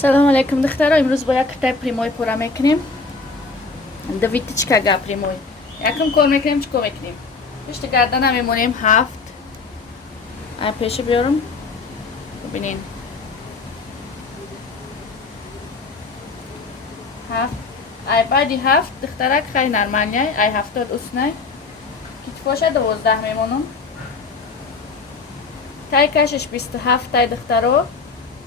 салому алейкум духтаро. Имрӯз бо як китай прямой пура мекунем. Двитичкага прямой. Якам кор мекунем, чӣ кор мекунем? Пишти гардана мемонем 7. Ай пеша биёрам. Бибинин. 7. Ай баъди 7 духтарак хай нормальняй. Ай 70 уснай. Китфоша 12 мемонам. Тай кашиш 27 тай духтаро.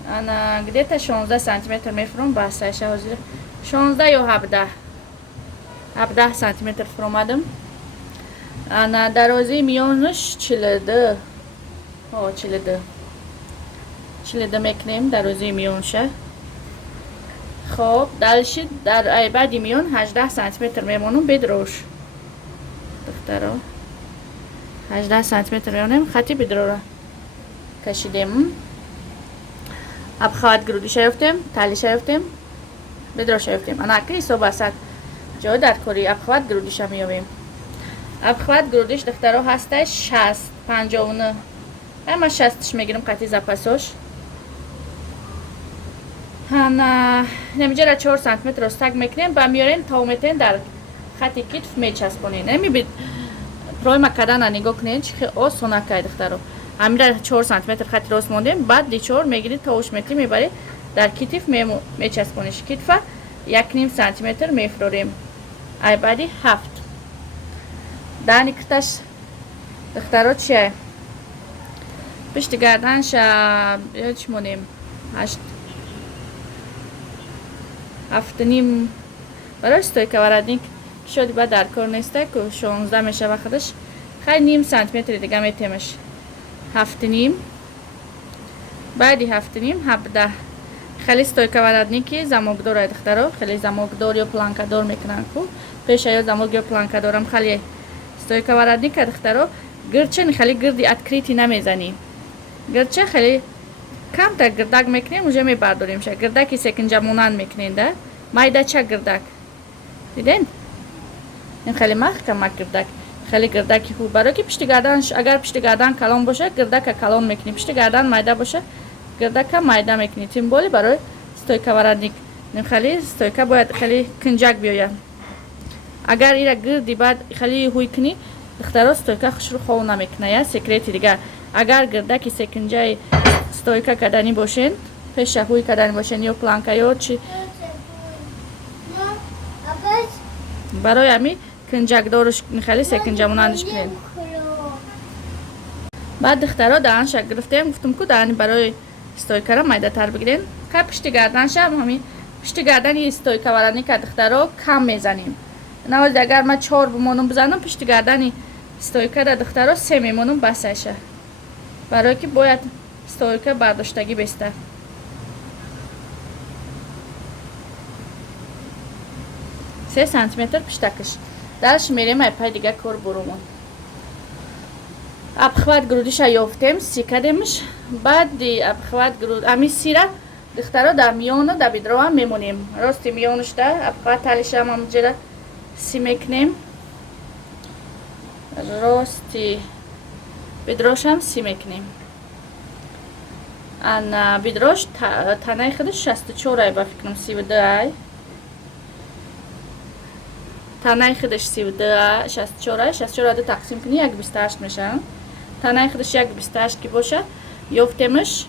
Она где-то 16 сантиметров мефром басаша ҳозир 16 ё 17 сантиметр фромадам. Она дарозии миёнаш 42 мекунем дарозии миёнша. хоб далши дар айбади миён 18 сантиметр мемонам бедрош духтаро 18 сантиметр мемонем хати бедроро кашидем. Обхват груди шаёфтем, тали шаёфтем, бедро шаёфтем. Ана ки ҳисоб асад ҷой дар кори обхват грудиша меёбем. Обхват грудиш духтаро ҳасташ 60 59. Ама 60 мегирам қати запасош. Ана немиҷара 4 см остак мекунем, ба миёрем та уметен дар хати китф мечаспонем. Немибид пройма кардана нигоҳ кунед, чихе осонакай духтаро. Амира 4 см хати рост мондем, баъд дичор мегирид та 8 метр мебари дар китф мечаспониш. Китфа 1,5 см мефрорем. Ай баъди 7. Дани кирташ духтаро чия? Пишти гарданша чӣ монем 8 7,5 барои стойка варадник шоди ба дар кор неста ку 16 мешава худаш хай ним сантиметри дига метемаш 7,5 баъди 7,5 17. хеле стойка варадники замокдор духтаро хеле замокдор ё планкадор мекунанд ку пеша ё замок ё планкадорам хеле стойка варадника духтаро гирча хеле гирди открити намезанӣ. Гирча хеле камтар гирдак мекунем уже мебардорем ша гирдаки секинҷа монанд мекунем да майдача гирдак диден ин хеле маҳкамак гирдак хеле гирдаки хуб барои ки пишти гарданш агар пишти гардан калон боша гирдака калон мекунем пишти гардан майда боша гирдака майда мекунем тим боли барои стойка варадник ин хеле стойка бояд хеле кинҷак биёяд. Агар ира гирди баъд хеле ҳуй кунӣ духтаро стойка хушрӯ хов намекуна я секрети дигар. Агар гирдаки секинҷаи стойка кардани бошен пеша ҳуй кардани бошен ё планка ё чи барои ами кинҷакдорш хеле секинҷа монандиш кунем. баъд духтаро даҳанша гирифтем гуфтум ку даҳани барои стойкара майдатар бигирем. ка пишти гарданша ҳамин пишти гардани стойка варадника духтаро кам мезанем. навози агар ма 4 бимонам бизанам пишти гардани стойкара духтаро 3 мемонам басаша барои ки бояд стойка бардоштагӣ беста. се сантиметр пиштакаш дарш мерем ай пай дига кор бурумон. обхват грудиша ёфтем сикадемш баъди обхват груд ами сира духтаро дар миёну дар бидроам мемонем. рости миёнушда обхват талишам амҷира си мекунем рости бидрошам си мекунем. ана бидрош танаи худаш 64 ай ба фикрам 32 ай танаи худаш 32 ай 64 ай 64 тақсим кунӣ 1,28 мешавад. танаи худаш 1,28 ки боша ёфтемаш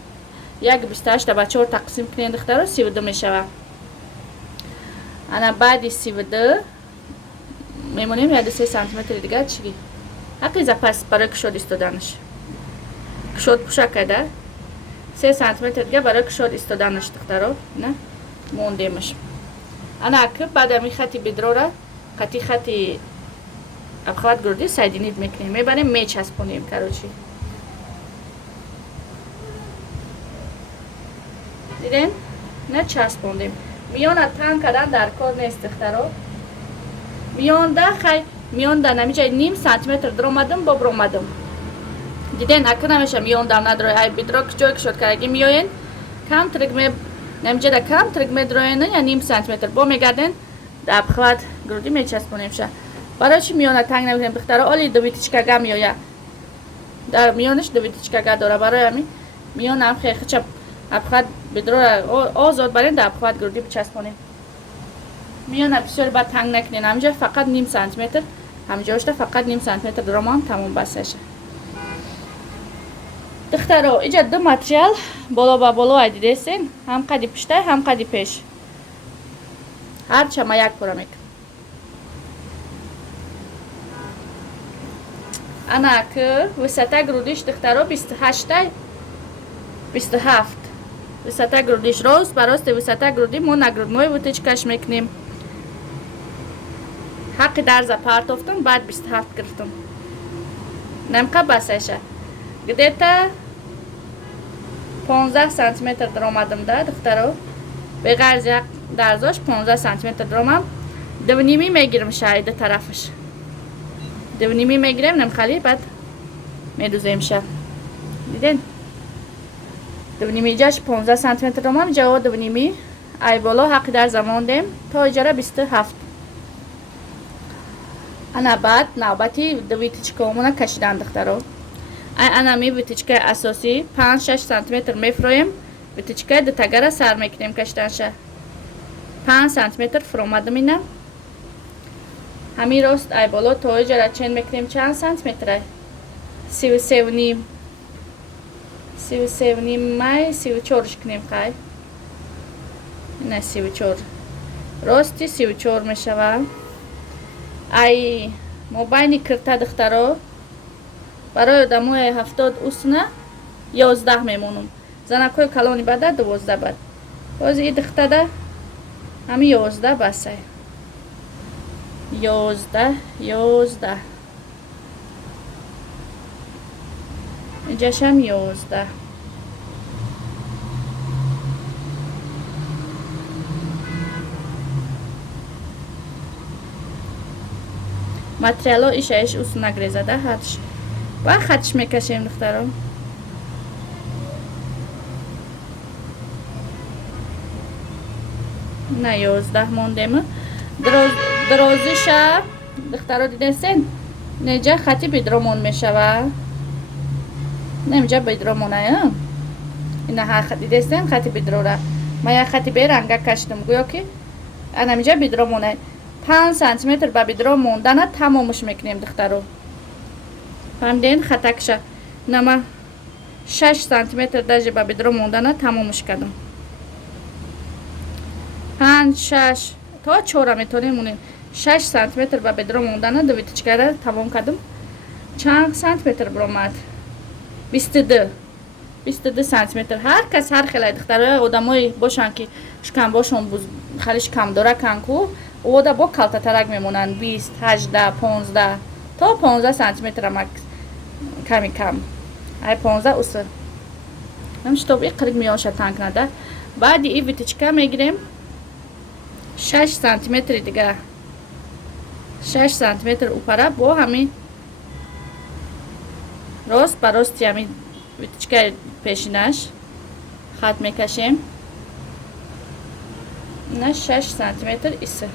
1,28 ба 4 тақсим кунем духтаро 32 мешавад. ана баъди 32 мемонем 3 см дига чиги ҳаққи запас барои кушод истоданаш кушод пушака да 3 см дига барои кушод истоданаш духтаро на мондемаш. ана ак баъд ами хати бидрора хати обхват груди сайдинид мекунем мебарем мечаспонем карочи диден на часпондем. миёна тан кардан дар кор нест духтаро. миёнда хай миёнда намиҷаи ним сантиметр даромадам бо биромадам диден ака намеша миёндам надрои ай бидро ҷой кушод караги миёен кам трик намиҷада кам трик медроен я ним сантиметр бо мегарден да обхват груди мечаспонемша. барои чи миёна танг намекунем духтаро оли довитичкага меоя дар миёнаш довитичкага дора барои ами миёнам хехча ابخواد بدرو آزاد برین در ابخواد گردی بچسبانیم. میان بسیار با تنگ نکنین. همینجا فقط نیم سانتی متر، همینجا فقط نیم سانتی متر درمان تموم بسشه. دخترو اینجا دو ماتریال بالا با بالا دیدین، هم قدی پشته هم قدی پیش. هر چه ما یک پورا میکنم. انا که وسطه گرودیش دخترو 28 27 وسطه گرودیش راست براست وسطه گرودی ما نگرودمای وتیچکش میکنیم. حق درز پارت افتم بعد 27 گرفتم. نمکه بسشه. گدیتا 15 سانتی متر درآمدم ده دخترو. به غرض یک درزاش 15 سانتی متر درآمدم. دو نیمی میگیرم شاید طرفش. دو نیمی میگیرم نمخالی بعد میدوزیم شب. دیدین؟ دو نیمی جاش 15 سانتی متر درآمدم جا دو نیمی ای بالا حق درز ماندیم تا اجاره 27. انا بعد نوبتی دو ویتیچکامونه کشیدن دخترو. انا می ویتیچکه اساسی 5-6 سانتی متر میفرویم. ویتیچکه دو تگره سر میکنیم کشیدنشه. 5 سانتی متر فرومدم اینم. همین راست ای بالا تا اجاره چین میکنیم چند سانتی متره؟ 33 و نیم. 33 و نیم مای 34 کنیم خواهی. نه 34. راستی 34 میشوه. ای مبینی کرده دخترو برای دموی 70 اوسنه 11 میمونم. زنکوی کلانی بده 12 بد. باز این دختره همین 11 بسه. 11 اینجاش هم 11. ماتریالو ایش اوس نگریزده هاتش و خطش میکشیم دخترو. نه 11 موندیم. درازیش دخترو دیدین نجا خطی بیدرامون میشوه. نمیجا بیدرامونه اینا ها خطی دیدین خطی بیدروره. ما یک خطی بیرنگه کشتم گویا که انا میجا بیدرامونه 5 سانتی متر با بیدرام موندن تمامش میکنیم دخترو. فهمیدین خطکشه نما 6 سانتی متر داجه با بیدرام موندن تمامش کردم. 5 6 تا 4 میتونیم مونیم. 6 سانتی متر با بیدرام موندن دو ویتیچکه تمام کردم. چند سانتی متر برآمد؟ 22 سانتی متر. هر کس هر خیلی دخترای آدمای باشن که شکم باشون خیلیش کم داره کنکو اودا با کلتا ترک میمونن 20 18 15 تا 15 سانتی متر هم کمی کم. ای 15 اوسه همش تو قریب میاشه تانک نده. بعد این ویتیچکه میگیریم 6 سانتی متر دیگه 6 سانتی متر اوپره با همین راست با راستی همین ویتیچکه پیشینش خط میکشیم. نه 6 سانتی متر ایسه.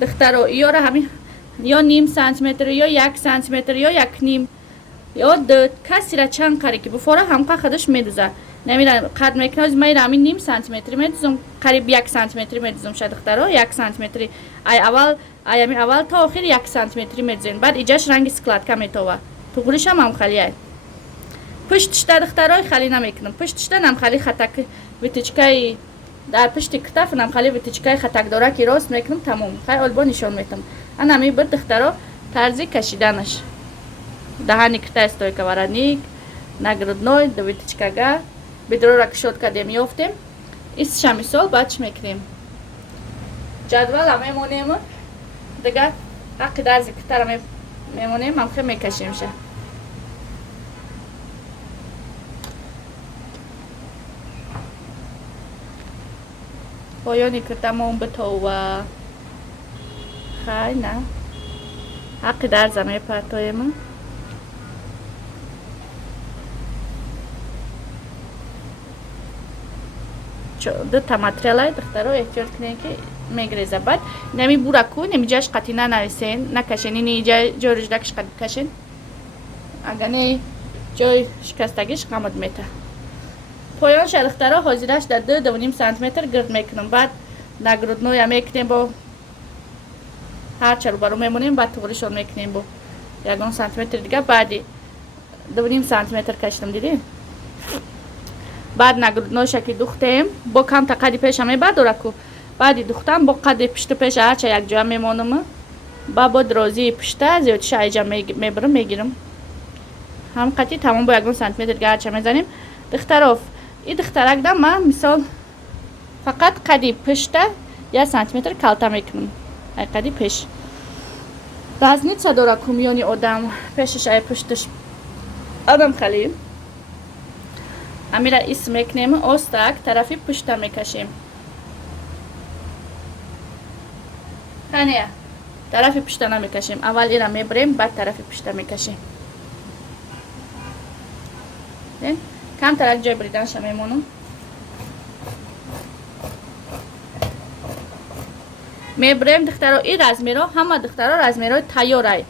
دخترو یا را همین یا نیم سانتی متر یا 1 سانتی متر یا 1 نیم یا دو کسی را چند کاری که بفوره همقدر خودش میدوزه. نمیدونم قد میکنه از من همین نیم سانتی متری میدوزم قریب 1 سانتی متری میدوزم شد دخترو 1 سانتی متری اول تا آخر 1 سانتی متری میدوزین. بعد اینجاش رنگ سکلات کم میتوه تو گوریش هم خالیه. پشتش دخترای خالی نمیکنم. پشتش نم خالی خطک ویتیچکای در پشت کتف نم خالی ویتیچکای خطک داره که راست میکنم تمام. خیلی البا نشون میتم. انا می بر دخترا طرزی کشیدنش. دهانی کتا استوی که ورانیک نگردنوی دو ویتیچکاگا بیدرو را کشود کردیم یافتیم. ایست شمیسال بچ میکنیم. جدول هم میمونیم دیگه حق درزی کتا را میمونیم هم خیلی میکشیم شه. پایانی کتامون بتوه خیلی نه حق درزم میپرتویم. دو تا ماتریال های دخترو احتیاط کنین که میگریزه. بعد نمی بورا کو نمی جاش قطی ننویسین نکشین، این جای رجلکش قد کشین، اگر نه جای شکستگیش قامد میته. پایان شرخترا حاضرش در 2.5 سانتیمتر گرد میکنم. بعد نگرودنو یا میکنیم با هر چه رو برو میمونیم، بعد توریشون میکنیم با 1 سانتیمتر دیگه. بعدی 2.5 سانتیمتر کشتم دیدی. بعد نگرودنو شکلی دوختیم با کم تا قدی پیش همه بعد دورکو. بعدی دوختم با قدی پشت پیش هرچه یک جا میمونم، با درازی پشت زیادش ایجا میبرم میگیرم. هم قطعی تمام با 1 سانتیمتر دیگه هرچه میزنیم. دختراف این دخترک دم من مثال فقط قدی پشت 1 سانتیمتر کالتا میکنم. ای قدی پیش رازنیتسا دورا کمیونی آدم پیشش ای پشتش آدم خالی. امیرا اسم میکنیم اوستاک طرفی پشت میکشیم. خانیه طرفی پشت نمیکشیم، اول ایرا میبریم بعد طرفی پشت میکشیم. کم ترک جای بریدنش میمونم. میبریم دخترها این رزمیرا، همه دخترها رزمیرا تیاره.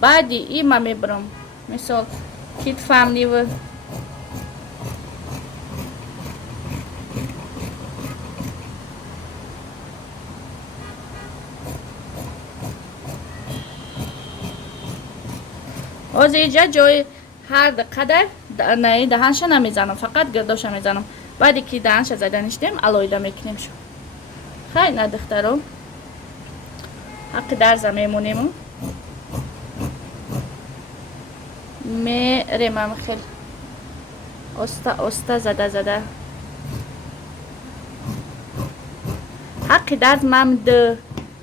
بعدی این ما میبرم مثال کیت فاملی و از اینجا جای هر قدر نه دهنش نمیزنم، فقط گرداش میزنم. بعدی که دهنش زدنشتیم علایده میکنیم شو. خیلی نه دخترها حق درز میمونیم میریم هم خیلی استا زده حق درز من ده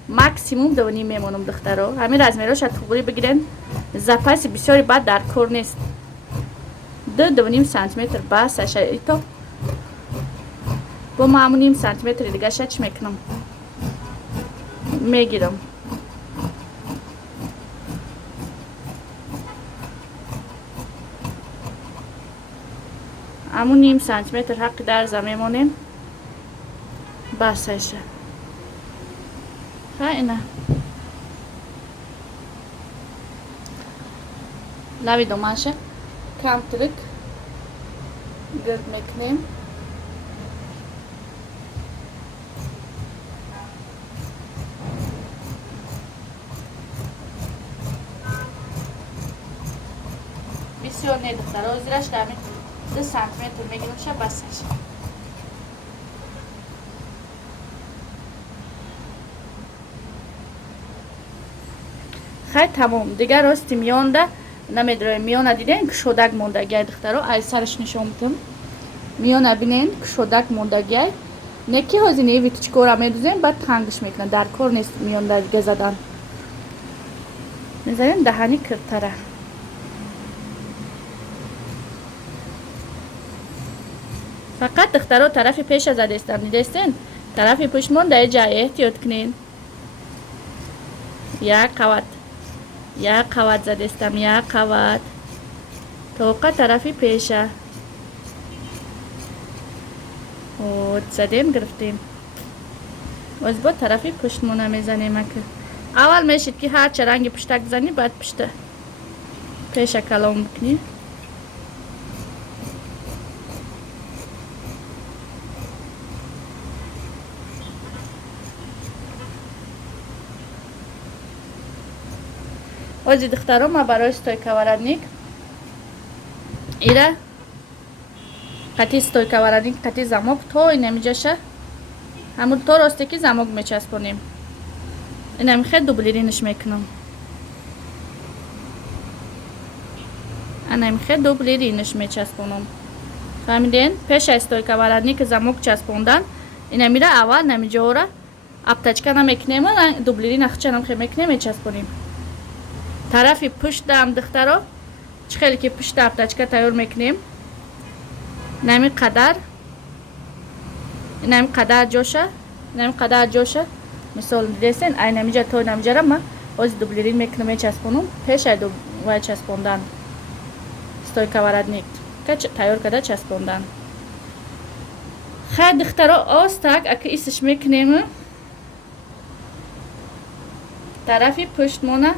مکسیموم 2.5 میمونم دخترها. همین رزمیرا شاید خوبی بگیرن زپاسی بسیاری بعد در کور نیست. 2.5 سانتیمتر بسش ایتو با معمونیم سانتیمتر دیگه شچ میکنم میگیرم. امون نیم سانتیمتر حق در میمونیم بسش خیلی لبی دوماشه کم ترک گرد میکنیم. بسیار نه دخترها زیرش دامین 2 سانتیمتر میگیرم شه بسش. خیلی تمام دیگه راستی میانده نمیدونم میانه دیدین که شودک موندگی دخترها ای سرش نشون میدم. میانه بینین که شودک موندگی نکی هزینه ویت چکورا میدوزیم بعد تنگش میکنن در کار نیست میانده دیگه زدن میذاریم دهنی کرتره. فقط دخترها طرف پیش زده استم دیدین طرف پشت مونده جای احتیاط کنین. یک قوت زده استم یک قوت توقع طرفی پیشه و زدیم گرفتیم و با طرفی پشت مونه میزنیم. اول میشید که هر چه رنگی پشتک بزنی بعد پشت پیشه کلام بکنی. وزی دخترم ما برای ستویکا ورادنیک ایره قطعی ستویکا ورادنیک قطعی زموک تو این نمیجاشه همون تو راسته که زموک میچسبونیم. این هم خیلی دوبلیرینش میکنم. این خیلی دوبلیرینش میچسبونم. فهمیدین؟ پیش ستویکا ورادنیک زموک چسبوندن این میره اول نمیجوره ابتچکا نمیکنیم و دوبلیرین اخچه نمخی میکنیم میچسبونیم. طرفی پشت دم دخترها چه خیلی که پشت ابتچکا تیار میکنیم نمی قدر جوشه مثال دیدین این نمیجا تو نمیجا ما از دوبلیرین میکنم میچسبونم پیش دو و چسبوندن ستویکا ورادنیک که تیار کرده چسبوندن. خیلی دخترها آستک اگه ایسش میکنیم طرفی پشتمونه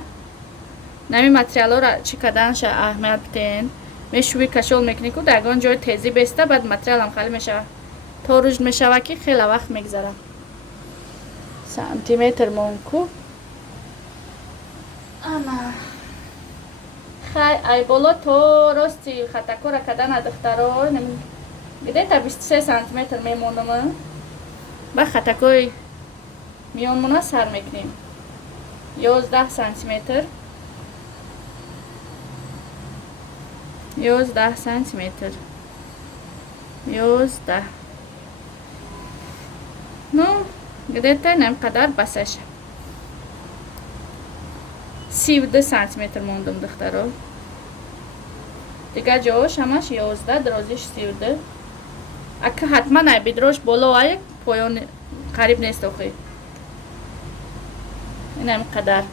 نمی متریال را چی کدنش اهمیت بتین میشوی کشول میکنی که دگان جای تیزی بسته بعد متریال هم خالی میشه تا رشد میشه که خیلی وقت میگذره سانتی متر مونکو اما خیلی ای بالا تو راستی خطکو را کدن دخترها گده تا 23 سانتی متر میمونم با خطکوی میونمونه سر میکنیم 11 سانتی متر 11 سانتی متر 11 نو گده تا نم قدر بسش 32 سانتی متر موندم دخترو دیگه جاش همش 11 درازیش 32 اگه حتما نبیدروش بالا و یک پایان قریب نیست اوخی این هم قدر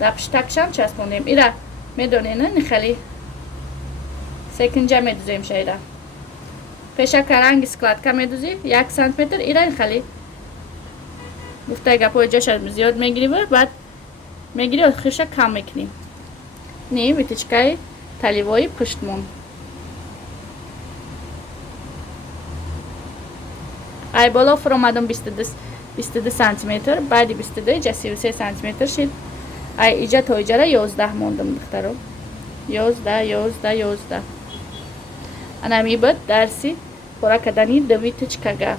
در پشتکشم چسبونیم ایره میدونین نه خیلی سکنجه میدوزیم شایده پیشه کرنگ سکلاتکا میدوزی 1 سانتی متر ایره خیلی گفته اگه پای جاش زیاد میگیری بعد میگیری و خیشه کم میکنی نه ویتیچکای تلیوایی پشتمون ای بالا فرو آمدم 22 سانتی متر بعدی 22 اینجا 33 سانتی متر شد ای اینجا تا اینجا 11 موندم دخترو 11 انا می بود درسی خورا کدنی دویتچکاگا